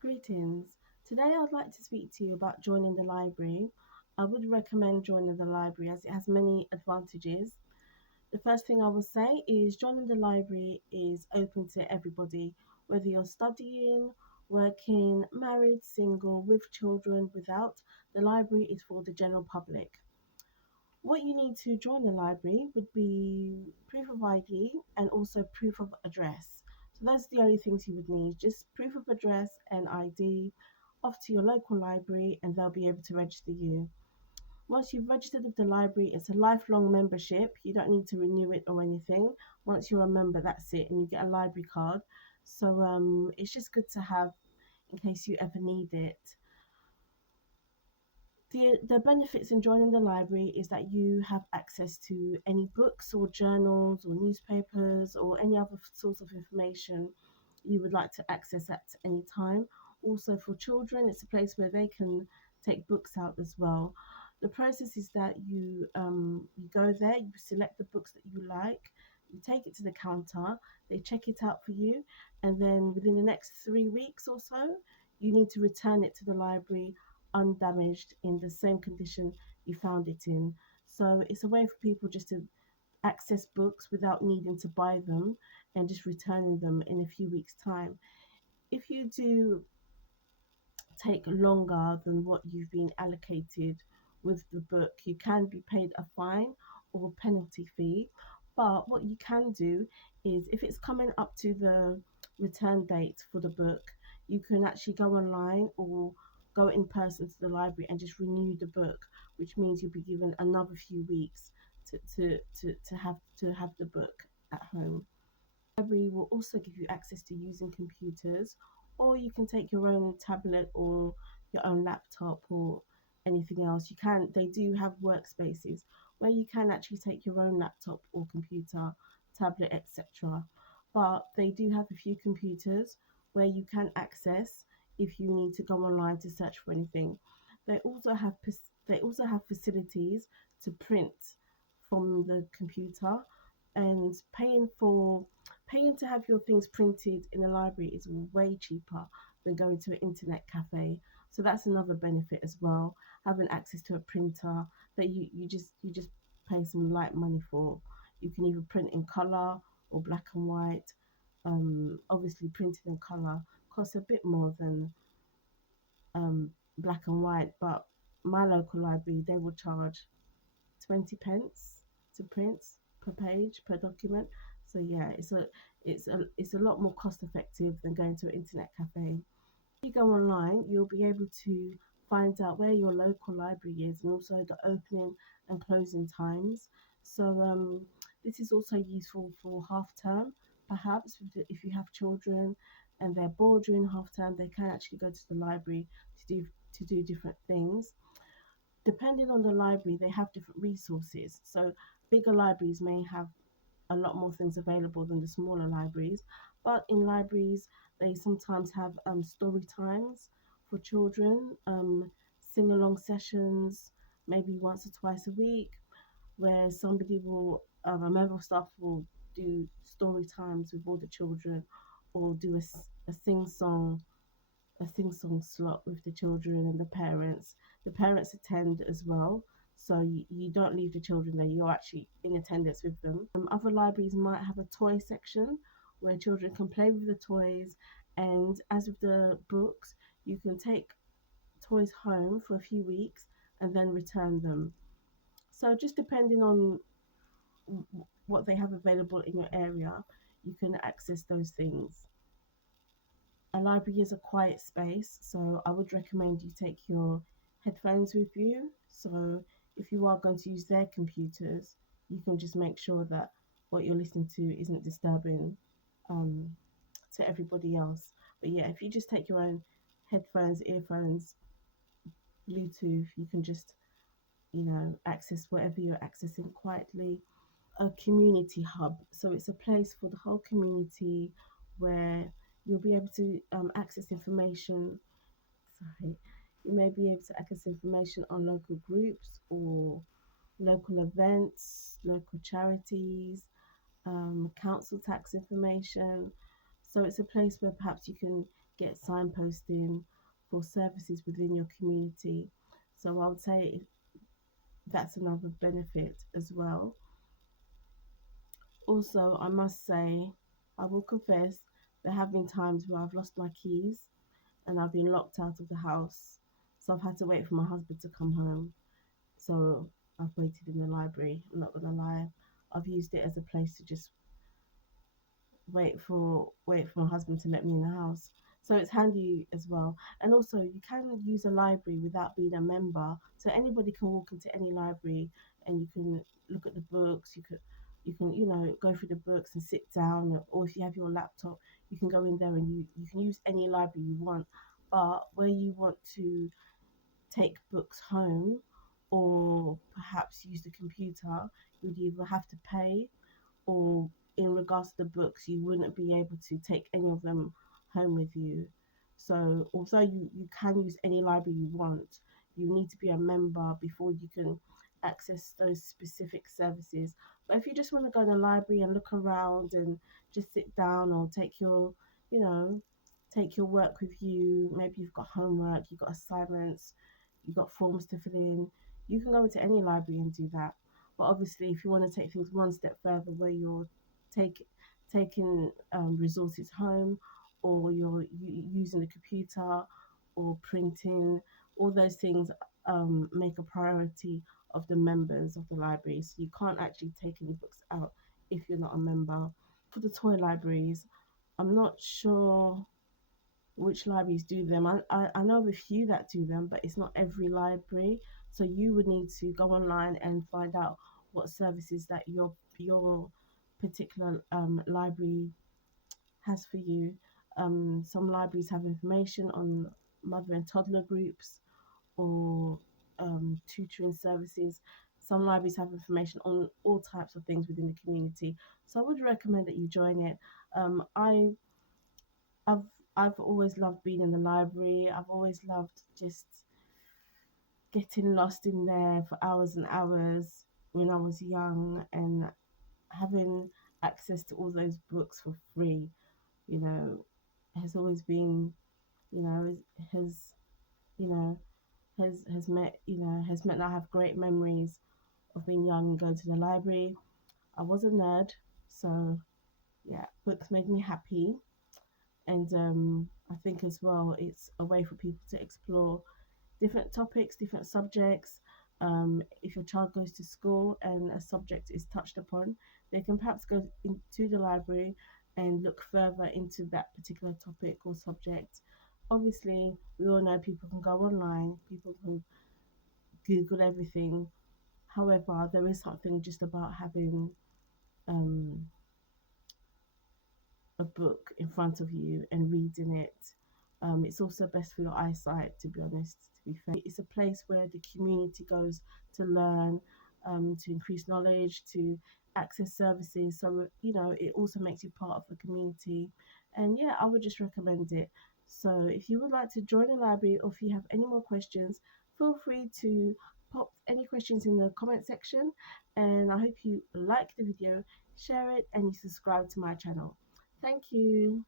Greetings. Today I'd like to speak to you about joining the library. I would recommend joining the library as it has many advantages. The first thing I will say is joining the library is open to everybody, whether you're studying, working, married, single, with children, without. The library is for the general public. What you need to join the library would be proof of ID and also proof of address. So that's the only things you would need, just proof of address and ID off to your local library and they'll be able to register you. Once you've registered with the library, it's a lifelong membership. You don't need to renew it or anything. Once you're a member, that's it, and you get a library card. So it's just good to have in case you ever need it. The benefits in joining the library is that you have access to any books or journals or newspapers or any other source of information you would like to access at any time. Also, for children, it's a place where they can take books out as well. The process is that you go there, you select the books that you like, you take it to the counter, they check it out for you, and then within the next 3 weeks or so, you need to return it to the library undamaged in the same condition you found it in. So it's a way for people just to access books without needing to buy them and just returning them in a few weeks' time. If you do take longer than what you've been allocated with the book, you can be paid a fine or a penalty fee. But what you can do is if it's coming up to the return date for the book, you can actually go online or go in person to the library and just renew the book, which means you'll be given another few weeks to have the book at home. Library will also give you access to using computers, or you can take your own tablet or your own laptop or anything else. They do have workspaces where you can actually take your own laptop or computer, tablet, etc. But they do have a few computers where you can access if you need to go online to search for anything. They also have facilities to print from the computer, and paying to have your things printed in a library is way cheaper than going to an internet cafe. So that's another benefit as well, having access to a printer that you just pay some light money for. You can either print in color or black and white. Obviously, printed in color costs a bit more than black and white, but my local library they will charge 20 pence to print per page per document. So yeah, it's a lot more cost effective than going to an internet cafe. If you go online, you'll be able to find out where your local library is and also the opening and closing times. So this is also useful for half term, perhaps if you have children and they're bored during half term, they can actually go to the library to do different things. Depending on the library, they have different resources. So bigger libraries may have a lot more things available than the smaller libraries. But in libraries, they sometimes have story times for children, sing along sessions, maybe once or twice a week, where a member of staff will do story times with all the children or do a sing song slot with the children and the parents. The parents attend as well, so you don't leave the children there, you're actually in attendance with them. Other libraries might have a toy section where children can play with the toys, and as with the books, you can take toys home for a few weeks and then return them. So, just depending on what they have available in your area, you can access those things. A library is a quiet space, so I would recommend you take your headphones with you. So if you are going to use their computers, you can just make sure that what you're listening to isn't disturbing um, to everybody else. But yeah, if you just take your own headphones, earphones, Bluetooth, you can just, access whatever you're accessing quietly. A community hub. So it's a place for the whole community where you'll be able to access information. Sorry, you may be able to access information on local groups or local events, local charities, council tax information. So it's a place where perhaps you can get signposting for services within your community. So I would say that's another benefit as well. Also, I must say, I will confess, there have been times where I've lost my keys and I've been locked out of the house. So I've had to wait for my husband to come home. So I've waited in the library. I'm not gonna lie. I've used it as a place to just wait for my husband to let me in the house. So it's handy as well. And also you can use a library without being a member. So anybody can walk into any library and you can look at the books, you can go through the books and sit down, or if you have your laptop, you can go in there and you can use any library you want. But where you want to take books home or perhaps use the computer, you'd either have to pay, or in regards to the books, you wouldn't be able to take any of them home with you. So although you can use any library you want, you need to be a member before you can access those specific services. But if you just want to go to the library and look around and just sit down, or you know, take your work with you, maybe you've got homework, you've got assignments, you've got forms to fill in, you can go into any library and do that. But obviously, if you want to take things one step further, where you're take, taking resources home, or you're using the computer or printing, all those things make a priority of the members of the library. So you can't actually take any books out if you're not a member. For the toy libraries, I'm not sure which libraries do them. I know of a few that do them, but it's not every library. So you would need to go online and find out what services that your particular library has for you. Some libraries have information on mother and toddler groups, or tutoring services. Some libraries have information on all types of things within the community. So I would recommend that you join it. Um, I I've I've always loved being in the library. I've always loved just getting lost in there for hours and hours when I was young, and having access to all those books for free, you know, has always been, you know, has you know has meant that I have great memories of being young and going to the library. I was a nerd, so yeah, books made me happy. And I think as well it's a way for people to explore different topics, different subjects. If your child goes to school and a subject is touched upon, they can perhaps go into the library and look further into that particular topic or subject. Obviously, we all know people can go online, people can Google everything. However, there is something just about having um, a book in front of you and reading it. It's also best for your eyesight, to be honest, to be fair. It's a place where the community goes to learn, to increase knowledge, to access services. So, it also makes you part of the community. And yeah, I would just recommend it. So, if you would like to join the library, or if you have any more questions, feel free to pop any questions in the comment section. And I hope you like the video, share it, and you subscribe to my channel. Thank you.